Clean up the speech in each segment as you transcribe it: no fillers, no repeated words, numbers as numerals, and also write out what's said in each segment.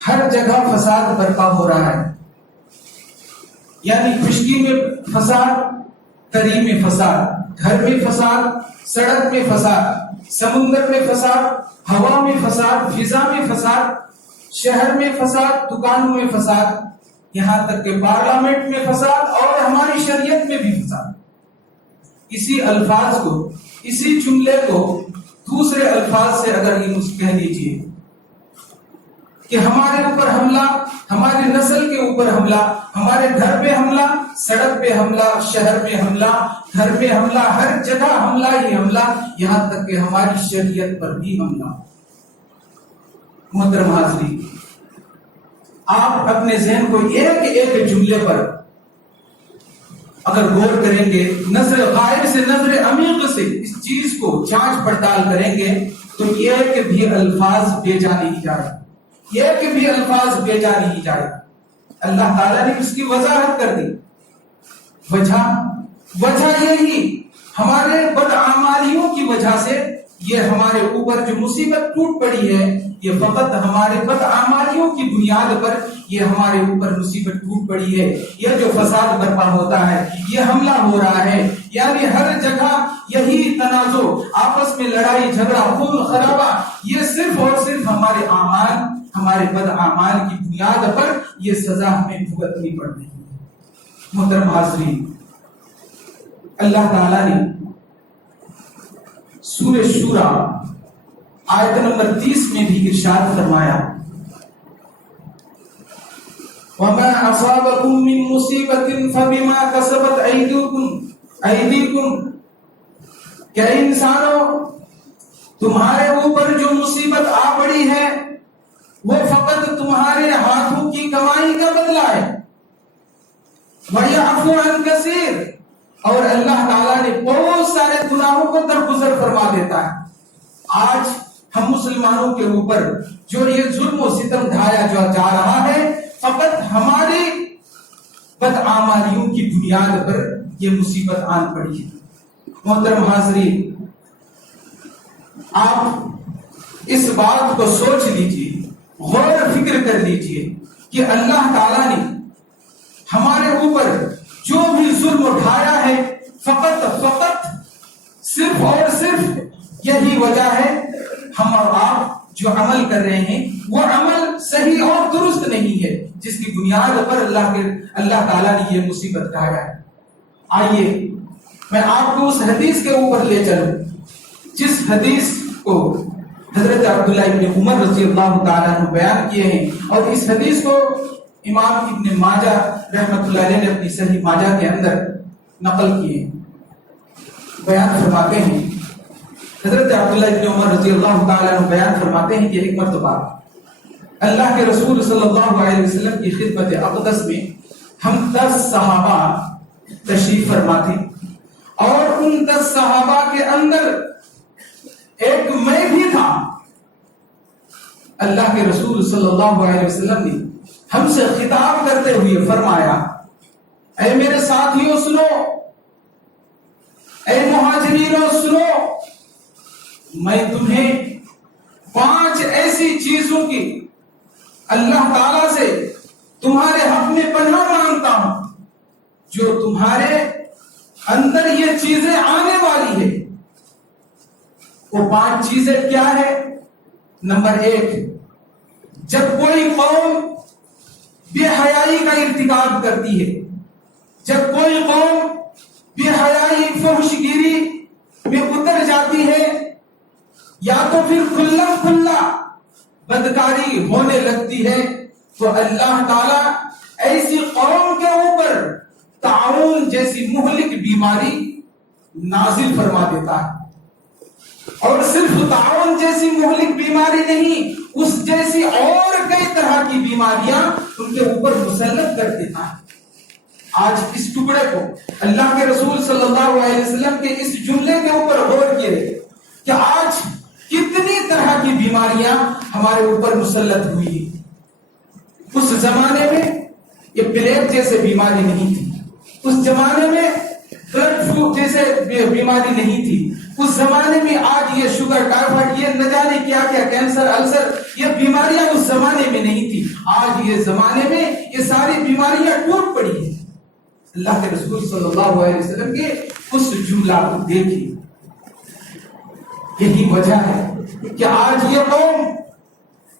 ہر جگہ فساد برپا ہو رہا ہے، یعنی خشکی میں فساد، تری میں فساد، گھر میں فساد، سڑک میں فساد، سمندر میں فساد، ہوا میں فساد، فضا میں فساد، شہر میں فساد، دکانوں میں فساد، یہاں تک کہ پارلیمنٹ میں فساد اور ہماری شریعت میں بھی فساد۔ اسی الفاظ کو، اسی جملے کو دوسرے الفاظ سے اگر یہ کہہ دیجیے کہ ہمارے اوپر حملہ، ہماری نسل کے اوپر حملہ، ہمارے گھر پہ حملہ، سڑک پہ حملہ، شہر میں حملہ، گھر میں حملہ، ہر جگہ حملہ ہی حملہ، یہاں تک کہ ہماری شریعت پر بھی حملہ۔ محترم حاضرین، آپ اپنے ذہن کو ایک ایک جملے پر اگر غور کریں گے، نظر غائب سے، نظر عمیق سے اس چیز کو جانچ پڑتال کریں گے تو ایک بھی الفاظ بے جا نہیں جائے، ایک بھی الفاظ بے جا نہیں جائے۔ اللہ تعالیٰ نے اس کی وضاحت کر دی۔ وجہ یہی ہمارے بدعمالیوں کی وجہ سے یہ ہمارے اوپر جو مصیبت ٹوٹ پڑی ہے، یہ فقط ہمارے بدعمالیوں کی بنیاد پر یہ ہمارے اوپر مصیبت ٹوٹ پڑی ہے۔ یہ جو فساد برپا ہوتا ہے، یہ حملہ ہو رہا ہے، یعنی ہر جگہ یہی تنازع، آپس میں لڑائی جھگڑا، خون خرابہ، یہ صرف اور صرف ہمارے اعمال، ہمارے بدعمال کی بنیاد پر یہ سزا ہمیں بھگتنی پڑ رہی ہے۔ محترم حاضرین، اللہ تعالیٰ نے سورہ شورى آیت نمبر 30 میں بھی ارشاد فرمایا، وَمَا أَصَابَكُم مِّن مُّصِيبَةٍ فَبِمَا كَسَبَتْ أَيْدِيكُمْ، کہ انسانوں تمہارے اوپر جو مصیبت آ پڑی ہے وہ فقط تمہارے ہاتھوں کی کمائی کا بدلہ ہے۔ وَيَعْفُو عَن كَثِيرٍ، اور اللہ تعالیٰ نے بہت سارے گناہوں کو درگزر فرما دیتا ہے۔ آج ہم مسلمانوں کے اوپر جو یہ ظلم و ستم ڈھایا جا رہا ہے، فقط ہماری بدعمالیوں کی بنیاد پر یہ مصیبت آن پڑی ہے۔ محترم حاضرین، آپ اس بات کو سوچ لیجئے، غور و فکر کر لیجئے کہ اللہ تعالیٰ نے ہمارے اوپر جو بھی ظلم اٹھایا ہے، فقط صرف اور صرف یہی وجہ ہے، ہم اور آپ جو عمل کر رہے ہیں وہ عمل صحیح اور درست نہیں ہے، جس کی بنیاد پر اللہ تعالیٰ نے یہ مصیبت ڈھایا ہے۔ آئیے میں آپ کو اس حدیث کے اوپر لے چلوں جس حدیث کو حضرت عبداللہ ابن عمر رضی اللہ تعالیٰ عنہ بیان کیے ہیں، اور اس حدیث کو امام ابن ماجہ رحمۃ اللہ علیہ نے اپنی صحیح ماجہ کے اندر نقل کیے ہیں۔ بیان فرماتے ہیں حضرت عبداللہ ابن عمر رضی اللہ تعالیٰ عنہ بیان فرماتے ہیں کہ ایک مرتبہ اللہ کے رسول صلی اللہ علیہ وسلم کی خدمت اقدس میں ہم 10 صحابہ تشریف فرما تھے، اور ان 10 صحابہ کے اندر ایک میں بھی تھا۔ اللہ کے رسول صلی اللہ علیہ وسلم نے ہم سے خطاب کرتے ہوئے فرمایا، اے میرے ساتھیوں سنو، اے مہاجرینوں سنو، میں تمہیں 5 ایسی چیزوں کی اللہ تعالی سے تمہارے حق میں پناہ مانگتا ہوں، جو تمہارے اندر یہ چیزیں آنے والی ہے۔ وہ 5 چیزیں کیا ہے؟ نمبر 1، جب کوئی قوم بے حیائی کا ارتکاب کرتی ہے، جب کوئی قوم بے حیائی، فحش گیری میں اتر جاتی ہے، یا تو پھر کھلا بدکاری ہونے لگتی ہے، تو اللہ تعالیٰ ایسی قوم کے اوپر طاعون جیسی مہلک بیماری نازل فرما دیتا ہے۔ اور صرف طاعون جیسی مہلک بیماری نہیں، اس جیسی اور کئی طرح کی بیماریاں ان کے اوپر مسلط کر دیتا ہے۔ آج اس ٹکڑے کو اللہ کے رسول صلی اللہ علیہ وسلم کے اس جملے کے اوپر غور کیے کہ آج کتنی طرح کی بیماریاں ہمارے اوپر مسلط ہوئی ہیں۔ اس زمانے میں یہ پلیگ جیسے بیماری نہیں تھی، اس زمانے میں بلڈ فلو جیسے بیماری نہیں تھی، اس زمانے میں آج یہ شوگر، ٹائیفائڈ، یہ نہ جانے کیا کیا، کینسر، السر، یہ بیماریاں اس زمانے میں نہیں تھی. آج یہ زمانے میں یہ ساری بیماریاں ٹوٹ پڑی ہیں. اللہ کے رسول صلی اللہ علیہ وسلم کے اس جملہ کو دیکھیے. یہی وجہ ہے کہ آج یہ قوم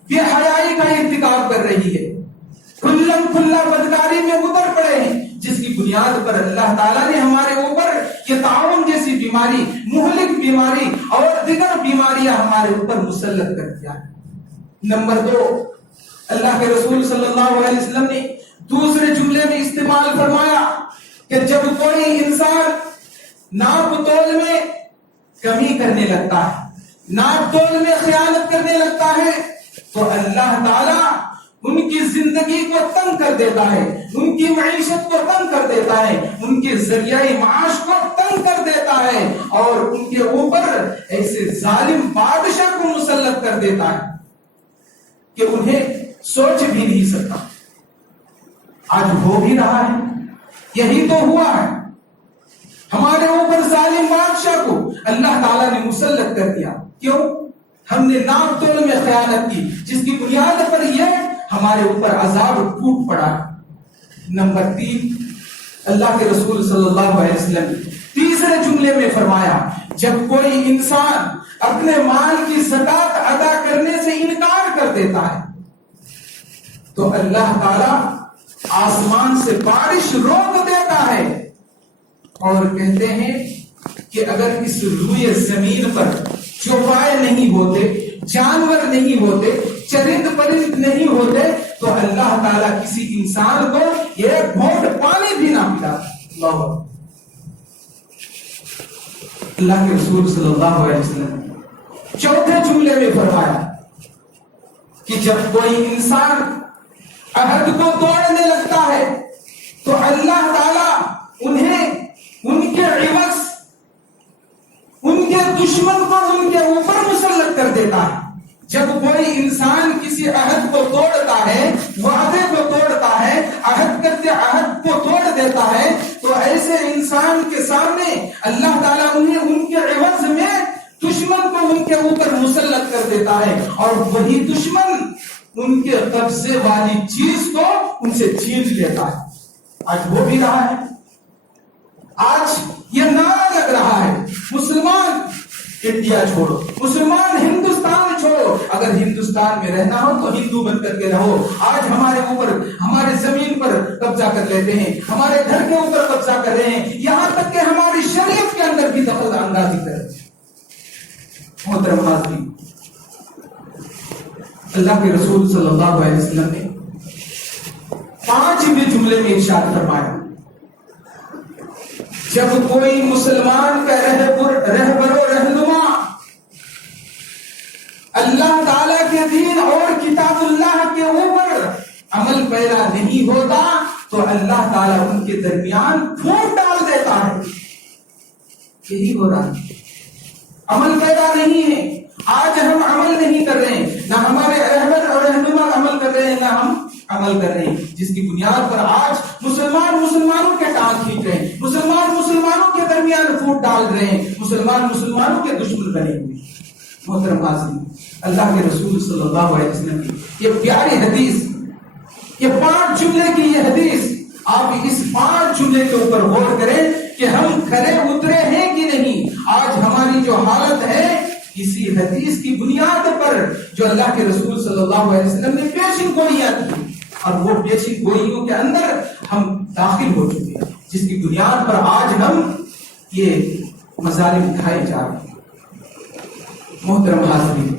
بے حیائی کا ارتکاب کر رہی ہے، کھلم کھلا بدکاری میں اتر پڑے ہیں، جس کی بنیاد پر اللہ تعالیٰ نے ہمارے اوپر یہ تعاون جیسی بیماری، مہلک بیماری اور دیگر بیماریاں ہمارے اوپر مسلط کر دیا ہے. نمبر 2، اللہ کے رسول صلی اللہ علیہ وسلم نے دوسرے جملے میں استعمال فرمایا کہ جب کوئی انسان ناپ تول میں کمی کرنے لگتا ہے، ناپ تول میں خیانت کرنے لگتا ہے، تو اللہ تعالیٰ ان کی زندگی کو تنگ کر دیتا ہے، ان کی معیشت کو تنگ کر دیتا ہے، ان کے ذریعہ معاش کو تنگ کر دیتا ہے، اور ان کے اوپر ایسے ظالم بادشاہ کو مسلط کر دیتا ہے کہ انہیں سوچ بھی نہیں سکتا. آج ہو بھی رہا ہے، یہی تو ہوا ہے. ہمارے اوپر ظالم بادشاہ کو اللہ تعالیٰ نے مسلط کر دیا. کیوں؟ ہم نے ناپ تول میں خیانت کی، جس کی بنیاد پر یہ ہمارے اوپر عذاب ٹوٹ پڑا. نمبر 3، اللہ کے رسول صلی اللہ علیہ وسلم تیسرے جملے میں فرمایا جب کوئی انسان اپنے مال کی زکات ادا کرنے سے انکار کر دیتا ہے تو اللہ تعالیٰ آسمان سے بارش روک دیتا ہے، اور کہتے ہیں کہ اگر اس روئے زمین پر چوپائے نہیں ہوتے، جانور نہیں ہوتے، چرند پرند نہیں ہوتے، تو اللہ تعالیٰ کسی انسان کو ایک گھونٹ پانی بھی نہ پلاتا. اللہ کے رسول صلی اللہ علیہ وسلم چوتھے جملے میں فرمایا کہ جب کوئی انسان عہد کو توڑنے لگتا ہے تو اللہ تعالیٰ انہیں ان کے عوض ان کے دشمن کو ان کے اوپر مسلط کر دیتا ہے. جب کوئی انسان کسی عہد کو توڑتا ہے، وعدے کو توڑتا ہے، عہد کرتے عہد کو توڑ دیتا ہے، تو ایسے انسان کے سامنے اللہ تعالیٰ انہیں ان کے عوض میں دشمن کو ان کے اوپر مسلط کر دیتا ہے، اور وہی دشمن ان کے قبضے والی چیز کو ان سے چھین لیتا ہے. آج ہو بھی رہا ہے. آج یہ نعرہ لگ رہا ہے مسلمان انڈیا چھوڑو، مسلمان ہندوستان چھوڑو، اگر ہندوستان میں رہنا ہو تو ہندو بن کر کے رہو. آج ہمارے اوپر، ہمارے زمین پر قبضہ کر لیتے ہیں، ہمارے گھر کے اوپر قبضہ کر رہے ہیں، یہاں تک کہ ہماری شریعت کے اندر بھی دخل اندازی کر رہے ہیں. محترم حاضرین، اللہ کے رسول صلی اللہ علیہ وسلم نے 5ویں جملے میں ارشاد فرمایا جب کوئی مسلمان کا رہبر و رہنما اللہ تعالی کے دین اور کتاب اللہ کے اوپر عمل پیرا نہیں ہوتا تو اللہ تعالیٰ ان کے درمیان پھوٹ ڈال دیتا ہے. یہی ہو رہا ہے. عمل پیرا نہیں ہے. آج ہم عمل نہیں کر رہے ہیں، نہ ہمارے رہبر اور رہنما عمل کر رہے ہیں، نہ ہم عمل کر رہے ہیں، جس کی بنیاد پر آج مسلمانوں کے ٹانگ کھینچ رہے ہیں، مسلمانوں کے درمیان پھوٹ ڈال رہے ہیں، مسلمانوں کے دشمن بنے ہوئے. محترم حاضرین، اللہ کے رسول صلی اللہ علیہ وسلم کی یہ پیاری حدیث، یہ 5 جملے کی یہ حدیث، آپ اس 5 جملے کے اوپر غور کریں کہ ہم کھرے اترے ہیں کہ نہیں. آج ہماری جو حالت ہے اسی حدیث کی بنیاد پر جو اللہ کے رسول صلی اللہ علیہ وسلم نے پیشن گوئیاں کی، اور وہ پیشن گوئیوں کے اندر ہم داخل ہو چکے ہیں، جس کی بنیاد پر آج ہم یہ مظالم دکھائے جا رہے ہیں. محترم حاضرین،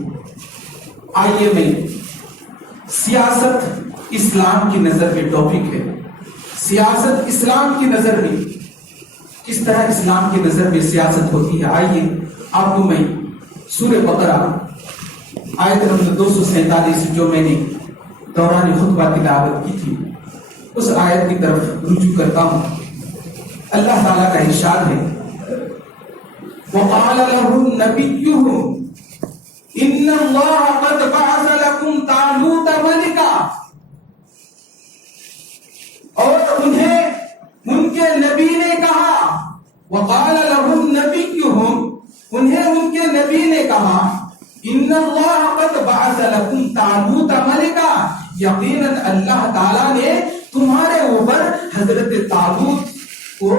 آئیے میں سیاست اسلام کی نظر میں ٹاپک ہے. سیاست اسلام کی نظر میں کس طرح اسلام کی نظر میں سیاست ہوتی ہے. آئیے آپ کو میں سورہ بقرہ آیت نمبر 247 جو میں نے دوران خطبہ تلاوت کی تھی اس آیت کی طرف رجوع کرتا ہوں. اللہ تعالیٰ کا ارشاد ہے وَقَالَ لَهُمْ نَبِيُّهُمْ إِنَّ اللَّهَ قَدْ بَعَثَ لَكُمْ طَالُوتَ مَلِكًا. اور انہیں ان کے نبی نے کہا وَقَالَ لَهُمْ نَبِيُّهُمْ، انہیں ان اللہ قد بعث لکم طالوت ملکا، یقیناً اللہ تعالیٰ نے تمہارے اوپر حضرت طالوت کو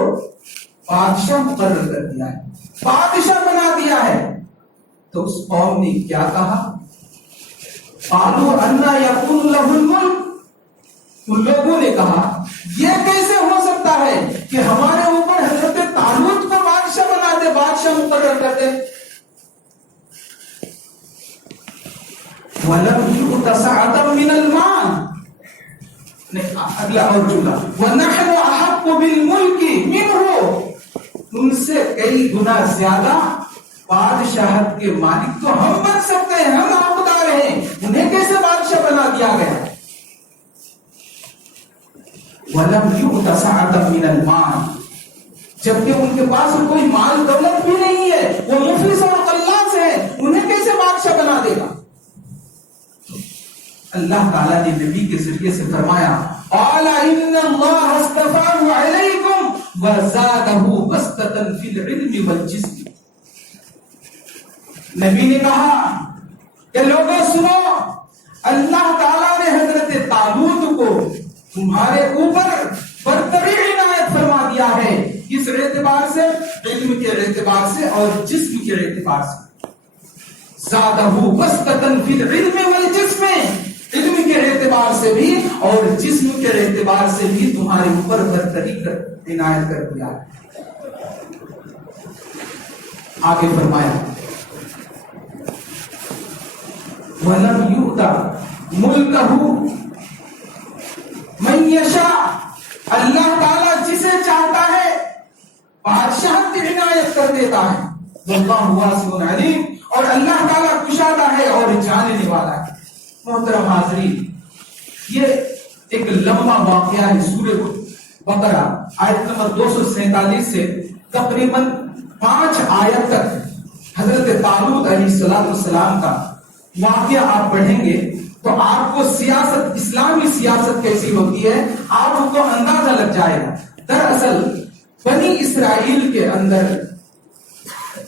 بادشاہ مقرر کر دیا ہے، بادشاہ بنا دیا ہے۔ تو اس قوم نے کیا کہا؟ قالوا انا یکون لہ الملک، ان لوگوں نے کہا یہ کیسے ہو سکتا ہے کہ ہمارے اوپر حضرت طالوت کو بادشاہ بنا دے، بادشاہ مقرر کر دے۔ وَلَمْ يُؤْتَ سَعَةً مِّنَ الْمَالِ، اگلا اور جملہ وَنَحْنُ أَحَقُّ بِالْمُلْكِ مِنْهُ، ان سے کئی گنا زیادہ بادشاہت کے مالک تو ہم بن سکتے ہیں، ہم حقدار ہیں، انہیں کیسے بادشاہ بنا دیا گیا؟ وَلَمْ يُؤْتَ سَعَةً مِّنَ الْمَالِ، جبکہ ان کے پاس کوئی مال دولت بھی نہیں ہے، وہ مفلس اور قلاص ہیں، انہیں کیسے بادشاہ بنا دے گا؟ اللہ تعالیٰ نے نبی کے ذریعے سے فرمایا قال ان اللہ اصطفاہ علیکم وزادہ بسطۃ فی العلم والجسم، نبی نے کہا کہ لوگوں سنو، اللہ تعالیٰ نے حضرت طالوت کو تمہارے اوپر برتری عنایت فرما دیا ہے، اس اعتبار سے، علم کے اعتبار سے اور جسم کے اعتبار سے۔ زادہ بسطۃ فی العلم والجسم، علم کے اعتبار سے بھی اور جسم کے اعتبار سے بھی تمہارے اوپر برتری عنایت کر دیا ہے۔ آگے فرمایا وَلَمْ يُؤْتَ مُلْكَهُ مَن يَشَاءُ، اللہ تعالیٰ جسے چاہتا ہے بادشاہت کی عنایت کر دیتا ہے، وَاللَّهُ وَاسِعٌ عَلِيمٌ، اور اللہ تعالیٰ کشادہ ہے اور جاننے والا ہے۔ محترم حاضرین، یہ ایک لمبا واقعہ ہے، سورہ بقرہ آیت نمبر 247 سے تقریباً 5 آیت تک حضرت طالوت علیہ السلام کا واقعہ آپ پڑھیں گے تو آپ کو سیاست، اسلامی سیاست کیسی ہوتی ہے آپ کو اندازہ لگ جائے گا۔ دراصل بنی اسرائیل کے اندر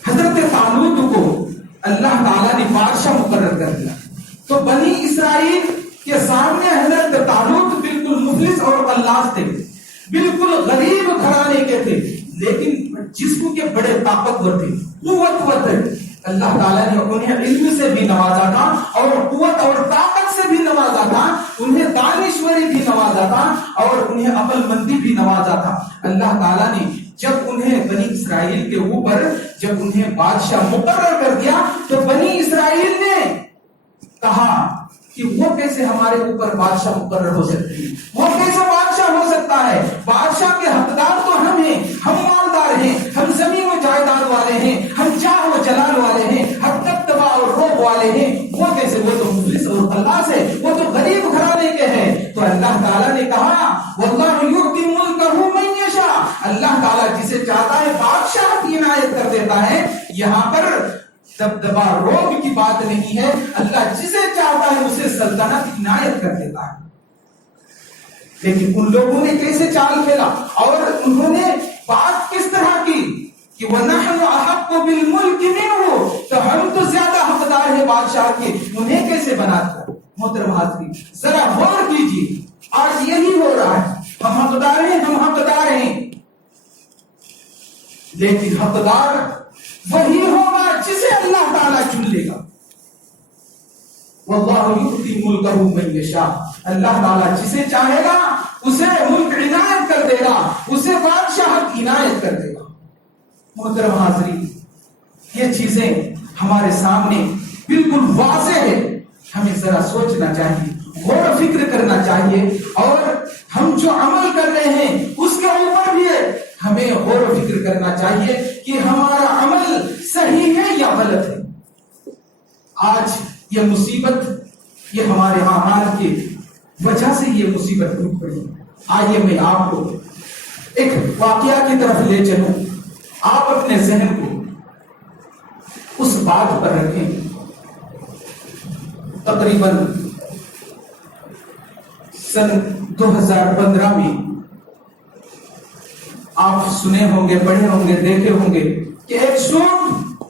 حضرت طالوت کو اللہ تعالیٰ نے بادشاہ مقرر کر دیا، تو بنی اسرائیل کے سامنے حضرت طالوت بالکل مفلس اور قلاص تھے، بالکل غریب گھرانے کے تھے، لیکن جسم کے بڑے طاقتور تھے، قوتور تھے۔ اللہ تعالیٰ نے انہیں علم سے بھی نوازا تھا اور قوت اور طاقت سے بھی نوازا تھا، انہیں دانشوری بھی نوازا تھا اور انہیں عقل مندی بھی نوازا تھا۔ اللہ تعالیٰ نے جب انہیں بنی اسرائیل کے اوپر جب انہیں بادشاہ مقرر کر دیا تو بنی اسرائیل نے کہا کہ وہ کیسے ہمارے اوپر بادشاہ مقرر ہو سکتی ہے، وہ کیسے بادشاہ ہو سکتا ہے؟ بادشاہ کے حقدار تو ہم ہیں، ہم مالدار ہیں، ہم زمین و جائیداد والے ہیں، ہم جاہ و جلال والے ہیں، ہم تقویٰ اور روب والے ہیں، وہ کیسے؟ وہ تو مفلس اور خلاص ہے، وہ تو غریب گھرانے کے ہیں۔ تو اللہ تعالیٰ نے کہا واللہ یؤتی ملکہ من یشاء، اللہ تعالیٰ جسے چاہتا ہے بادشاہت عنایت کر دیتا ہے۔ یہاں پر دبدبا روب کی بات نہیں ہے، اللہ جسے چاہتا ہے اسے سلطنت عنایت کر دیتا ہے۔ لیکن ان لوگوں نے کیسے چال کھیلا اور انہوں نے بات کس طرح کی کہ وَنَحْنُ أَحَقُّ بِالْمُلْكِ مِنْهُ، تو ہم تو زیادہ حقدار ہیں بادشاہ کے، انہیں کیسے بنا دیا؟ محترم حاضرین ذرا غور کیجیے، آج یہی ہو رہا ہے، ہم حقدار ہیں، ہم حقدار ہیں، لیکن حقدار وہی ہوگا جسے اللہ تعالیٰ چن لے گا۔ واللہ یؤتی ملکہ من یشاء، اللہ تعالیٰ جسے چاہے گا اسے ملک عنایت کر دے گا، اسے بادشاہت عنایت کر دے گا۔ محترم حاضرین یہ چیزیں ہمارے سامنے بالکل واضح ہے، ہمیں ذرا سوچنا چاہیے، غور و فکر کرنا چاہیے، اور ہم جو عمل کر رہے ہیں اس کے اوپر بھی ہمیں غور و فکر کرنا چاہیے کہ ہمارا عمل صحیح ہے یا غلط ہے۔ آج یہ مصیبت، یہ ہمارے اعمال کی وجہ سے یہ مصیبت ٹوٹ پڑی۔ آئیے میں آپ کو ایک واقعہ کی طرف لے چلوں، آپ اپنے ذہن کو اس بات پر رکھیں۔ تقریباً سن 2015 میں آپ سنے ہوں گے، پڑھے ہوں گے، دیکھے ہوں گے کہ ایک سوٹ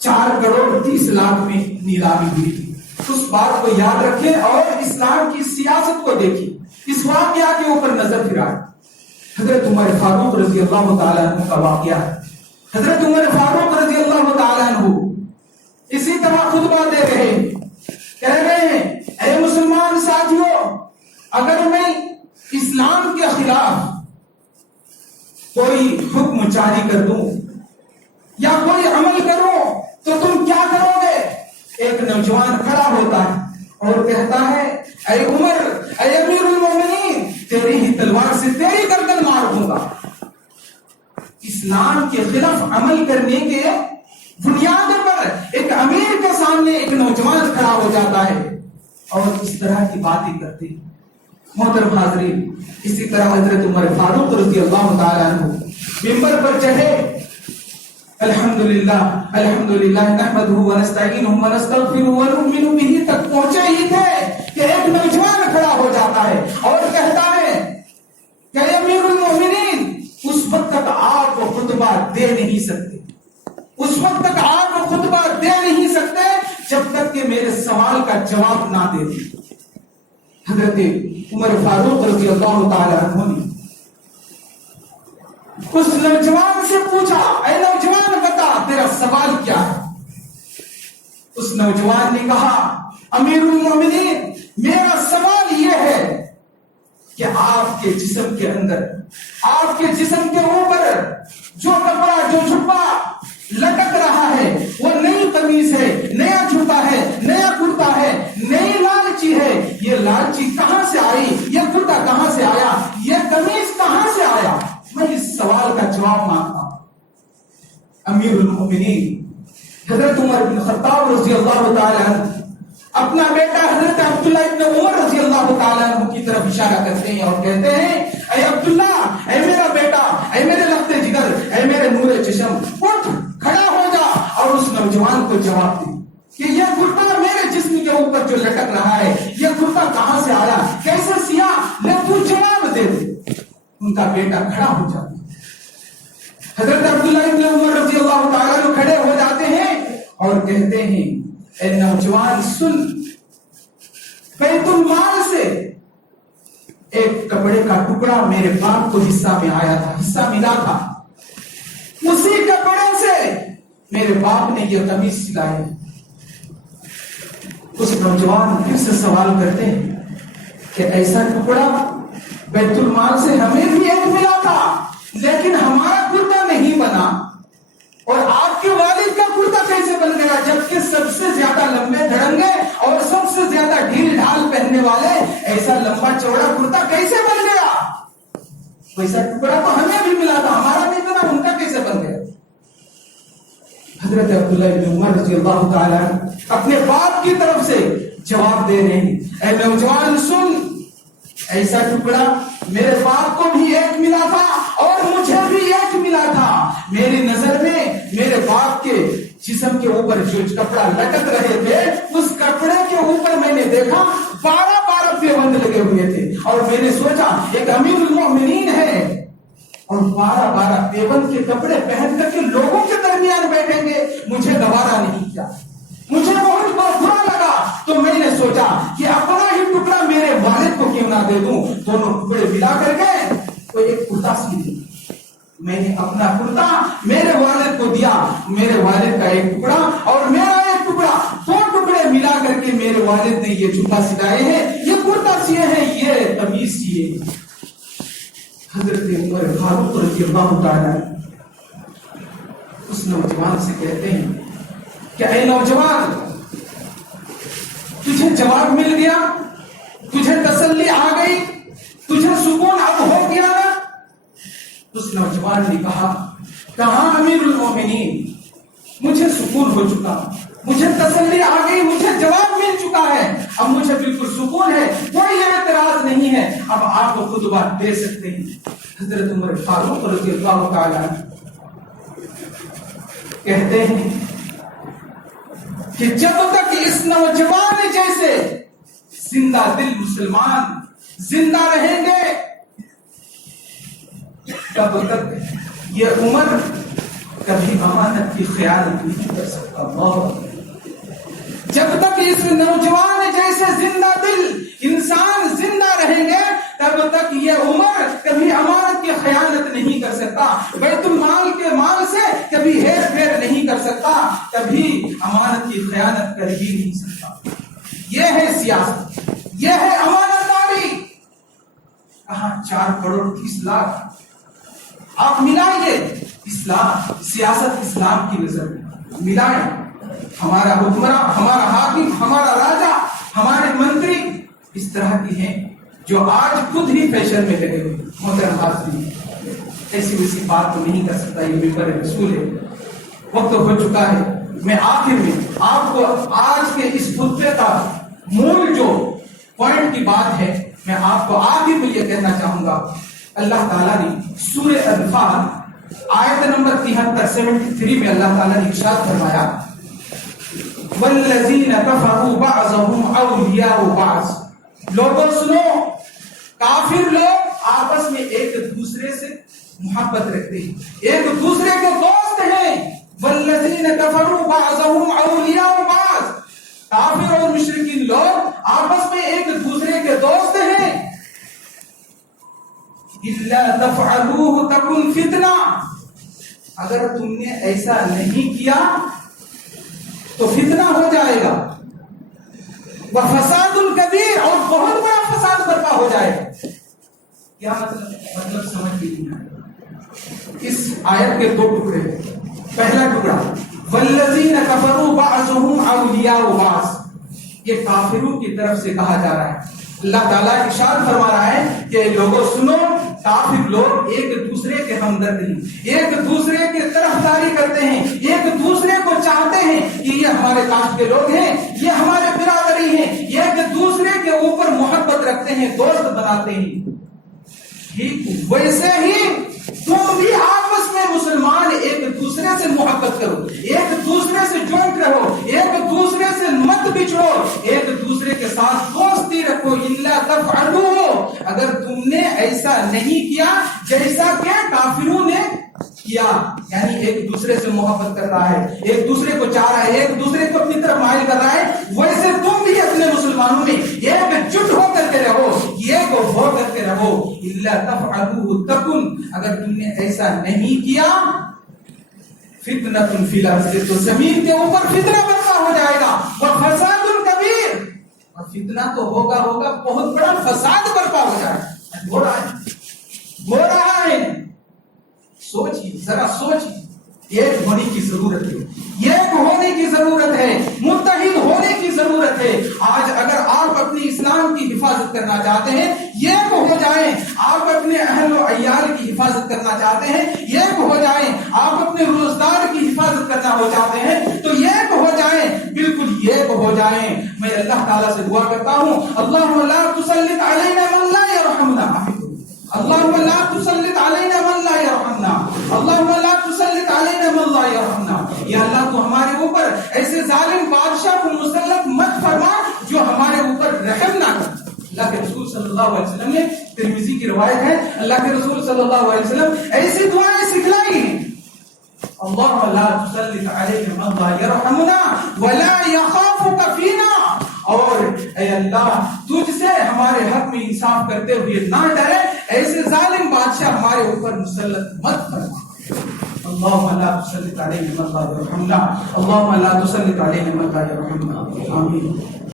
4 کروڑ 30 لاکھ میں نیلامی ہوئی تھی. اس بات کو یاد رکھیں اور اسلام کی سیاست کو دیکھیں. اس واقعہ کے اوپر نظر پھرائیں. حضرت عمر فاروق رضی اللہ تعالیٰ عنہ کا واقعہ ہے. حضرت عمر فاروق رضی اللہ تعالیٰ عنہ اسی طرح خطبہ دے رہے ہیں, کہہ رہے ہیں اے مسلمان ساتھیوں, اگر میں اسلام کے خلاف کوئی حکم جاری کر دوں یا کوئی عمل کروں تو تم کیا کرو گے؟ ایک نوجوان کھڑا ہوتا ہے اور کہتا ہے اے عمر, اے امیر المومنین, تیری ہی تلوار سے تیری گردن مار دوں گا. اسلام کے خلاف عمل کرنے کے بنیاد پر ایک امیر کے سامنے ایک نوجوان کھڑا ہو جاتا ہے اور اس طرح کی باتیں کرتے ہیں. محترم حاضرین, اسی طرح حضرت عمر فاروق رضی اللہ تعالیٰ عنہ منبر پر چڑھے, الحمدللہ الحمدللہ نحمدہ ونستعینہ ونستغفرہ ونؤمن بہ تک پہنچے ہی تھے کہ ایک نوجوان کھڑا ہو جاتا ہے اور کہتا ہے کہ امیر المومنین, اس وقت تک آپ کو خطبہ دے نہیں سکتے, اس وقت تک آپ کو خطبہ دے نہیں سکتے جب تک کہ میرے سوال کا جواب نہ دے دیں. حضرت عمر فاروق رضی اللہ تعالی عنہ نے اس نوجوان سے پوچھا, اے نوجوان بتا تیرا سوال کیا ہے؟ اس نوجوان نے کہا, امیر المومنین, میرا سوال یہ ہے کہ آپ کے جسم کے اندر, آپ کے جسم کے اوپر جو کپڑا, جو جھبا لٹک رہا ہے وہ نئی قمیص ہے, نیا جھبا ہے, نیا کرتا ہے, نئی لالچی ہے, یہ لالچی کہاں سے آئی, یہ کرتا کہاں سے آیا, یہ قمیص کہاں سے آیا؟ میں اس سوال کا جواب مانگتا ہوں. امیر المومنین حضرت عمر بن خطاب رضی اللہ تعالی عنہ اپنا بیٹا حضرت عبداللہ ابن عمر رضی اللہ تعالی عنہ کی طرف اشارہ کرتے ہیں اور کہتے ہیں اے عبداللہ, اے میرا بیٹا, اے میرے لخت جگر, اے میرے نور چشم, اٹھ کھڑا ہو جا اور اس نوجوان کو جواب دے کہ یہ کرتا میرے جسم کے اوپر جو لٹک رہا ہے, یہ کرتا کہاں سے آیا, کیسے سیاہ, لے تو جواب دے دے. ان کا بیٹا کھڑا ہو جاتا ہے. حضرت عبداللہ ابن عمر رضی اللہ تعالیٰ عنہ کھڑے ہو جاتے ہیں اور کہتے ہیں اے نوجوان سن, بیت المال سے ایک کپڑے کا ٹکڑا میرے باپ کو حصہ میں آیا تھا, حصہ ملا تھا, اسی کپڑے سے میرے باپ نے یہ قمیص سلائی. اس نوجوان پھر سے سوال کرتے ہیں کہ ایسا ٹکڑا بیت المال سے ہمیں بھی ایک ملا تھا لیکن ہمارا کرتا نہیں بنا, اور آپ کے والد کا کرتا کیسے بن گیا جبکہ سب سے زیادہ لمبے دھڑنگے اور سب سے زیادہ ڈھیل ڈھال پہننے والے ایسا لمبا چوڑا کرتا کیسے بن گیا؟ ویسا ٹکڑا تو ہمیں بھی ملا تھا, ہمارا نہیں بنا, ان کا کیسے بن گیا؟ حضرت عبداللہ ابن عمر رضی اللہ تعالیٰ اپنے باپ کی طرف سے جواب دے رہے ہیں, اے نوجوان سن, ایسا ٹکڑا میرے باپ کو بھی ایک ملا تھا اور مجھے بھی ایک ملا تھا. میری نظر میں میرے باپ کے جسم کے اوپر جو کپڑا لٹک رہے تھے, اس کپڑے کے اوپر میں نے دیکھا 12 پیوند لگے ہوئے تھے, اور میں نے سوچا ایک امیر المومنین ہے اور 12 پیوند کے کپڑے پہن کر کے لوگوں کے درمیان بیٹھیں گے, مجھے گوارا نہیں کیا, مجھے بہت برا لگا. تو میں نے سوچا کہ اپنا ہی ٹکڑا میرے والد کو کیوں نہ دے دوں, دونوں ٹکڑے ملا کر کے کوئی ایک کرتا سی دی. میں نے اپنا کرتا میرے والد کو دیا, میرے والد کا ایک ٹکڑا اور میرا ایک ٹکڑا, 2 ٹکڑے ملا کر کے میرے والد نے یہ جھبا سلائے ہیں, یہ کرتا سیے ہیں, یہ قمیص سیے. حضرت عمر فاروق رضی اللہ تعالی اس نوجوان سے کہتے ہیں کہ اے نوجوان, تجھے جواب مل گیا, تجھے تسلی آ گئی, تجھے سکون اب ہو گیا نا؟ اس نوجوان نے کہا, کہاں امیر المومنین, مجھے سکون ہو چکا, مجھے تسلی آ گئی, مجھے جواب مل چکا ہے, اب مجھے بالکل سکون ہے, کوئی اعتراض نہیں ہے, اب آپ کو خطبہ دے سکتے ہیں. حضرت عمر فاروق رضی اللہ تعالی کہتے ہیں کہ جب تک اس نوجوان جیسے زندہ دل مسلمان زندہ رہیں گے تب تک یہ عمر کبھی امانت کی خیانت نہیں کر سکتا. جب تک اس نوجوان جیسے زندہ دل انسان زندہ رہیں گے تب تک یہ عمر کبھی امانت کی خیانت نہیں کر سکتا، بیت المال کے مال سے کبھی ہیر پھیر نہیں کر سکتا، کبھی امانت کی خیانت کر ہی نہیں سکتا۔ یہ ہے سیاست، یہ ہے امانت داری۔ کہاں 4 کروڑ 30 لاکھ آپ ملائیے، اسلام سیاست اسلام کی نظر میں ملائیں۔ ہمارا حکمراں، ہمارا حاکم، ہمارا راجا، ہمارے منتری اس طرح کی ہیں جو آج خود ہی فیشن میں لگے ہوئے۔ محترم حاضرین، ایسی ویسی بات تو نہیں کر سکتا، یہ ممبر رسول ہے، وقت ہو چکا ہے۔ میں آخر میں آپ کو آج کے اس خطبے کا مول جو پوائنٹ کی بات ہے، میں آپ کو آخر میں یہ کہنا چاہوں گا، اللہ تعالیٰ نے سورہ انفال آیت نمبر 73 میں اللہ تعالیٰ نے ارشاد فرمایا وَالَّذِينَ كَفَرُوا بَعْضُهُمْ أَوْلِيَاءُ بَعْضٍ۔ لوگوں سنو، کافر لوگ آپس میں ایک دوسرے سے محبت رکھتے ہیں، ایک دوسرے کے دوست ہیں۔ وَالَّذِينَ كَفَرُوا بَعْضُهُمْ أَوْلِيَاءُ بَعْضٍ، کافر اور مشرکین لوگ آپس میں ایک دوسرے کے دوست ہیں۔ إِلَّا تَفْعَلُوهُ تَكُنْ فِتْنَةٌ، اگر تم نے ایسا نہیں کیا تو فتنہ ہو جائے گا، وَفَسَادٌ كَبِيرٌ، اور بہت بڑا فساد برپا ہو جائے گا۔ کیا مطلب سمجھ بھی نہیں آیا۔ اس آیت کے 2 ٹکڑے، پہلا ٹکڑا وَالَّذِينَ كَفَرُوا بَعْضُهُمْ أَوْلِيَاءُ بَعْضٍ، یہ کافروں کی طرف سے کہا جا رہا ہے۔ اللہ تعالیٰ ارشاد فرما رہا ہے کہ لوگوں سنو، کافر لوگ ایک دوسرے کے ہمدرد ہیں، ایک دوسرے کی طرفداری کرتے ہیں، ایک دوسرے کو چاہتے ہیں کہ یہ ہمارے کاش کے لوگ ہیں، یہ ہمارے برادری ہیں، یہ ایک دوسرے کے اوپر محبت رکھتے ہیں، دوست بناتے ہیں۔ ٹھیک ویسے ہی تم بھی آپس میں مسلمان ایک دوسرے سے محبت کرو، ایک دوسرے سے جوائنٹ رہو، ایک دوسرے سے مت بچھڑو، ایک دوسرے کے ساتھ دوستی رکھو۔ الا تفعلوا، اگر تم نے ایسا نہیں کیا جیسا کہ کافروں نے کیا، یعنی ایک دوسرے سے محبت کر رہا ہے، ایک دوسرے کو چاہ رہا ہے، ایک دوسرے کو اپنی طرف مائل کر رہا ہے، ویسے تم بھی اپنے مسلمانوں میں ایک جٹ ہو کر کے رہو، ایک ہو کر کے رہو۔ الا تفعلوا تکن، اگر تم نے ایسا نہیں کیا فتنۃ فی الارض، تو زمین کے اوپر فتنہ برپا ہو جائے گا، وفساد کبیر، اور فتنہ تو ہوگا بہت بڑا فساد برپا ہو جائے گا۔ ہو رہا ہے، سوچیے، ذرا سوچیے، ایک ہونے کی ضرورت ہے، ایک ہونے کی ضرورت ہے، متحد ہونے کی ضرورت ہے۔ آج اگر آپ اپنی اسلام کی حفاظت کرنا چاہتے ہیں، ایک ہو جائیں۔ آپ اپنے اہل و عیال کی حفاظت کرنا چاہتے ہیں، ایک ہو جائیں۔ آپ اپنے روزگار کی حفاظت کرنا ہو چاہتے ہیں تو ایک ہو جائیں، بالکل ایک ہو جائیں۔ میں اللہ تعالیٰ سے دعا کرتا ہوں، اللہم لا تسلط علینا من لا یرحمنا، اللہم لا تسلط علینا من لا یرحمنا، اللہم لا تسلط علینا من لا یرحمنا۔ یا اللہ تو ہمارے اوپر ایسے ظالم بادشاہ کو مسلط مت فرما جو ہمارے اوپر رحم نہ کر۔ اللہ کے رسول صلی اللہ علیہ وسلم نے، ترمذی کی روایت ہے، اللہ کے رسول صلی اللہ علیہ وسلم ایسی دعائیں سکھلائی ہیں، اللہم لا تسلط علینا من لا یرحمنا ولا یخافک فینا، اور اے اللہ تجھ سے ہمارے حق میں انصاف کرتے ہوئے نہ ڈرے، ایسے ظالم بادشاہ ہمارے اوپر مسلط مت فرما۔ اللہم لا تسلط علینا من لا یرحمنا، اللہم لا تسلط علینا من لا یرحمنا، آمین۔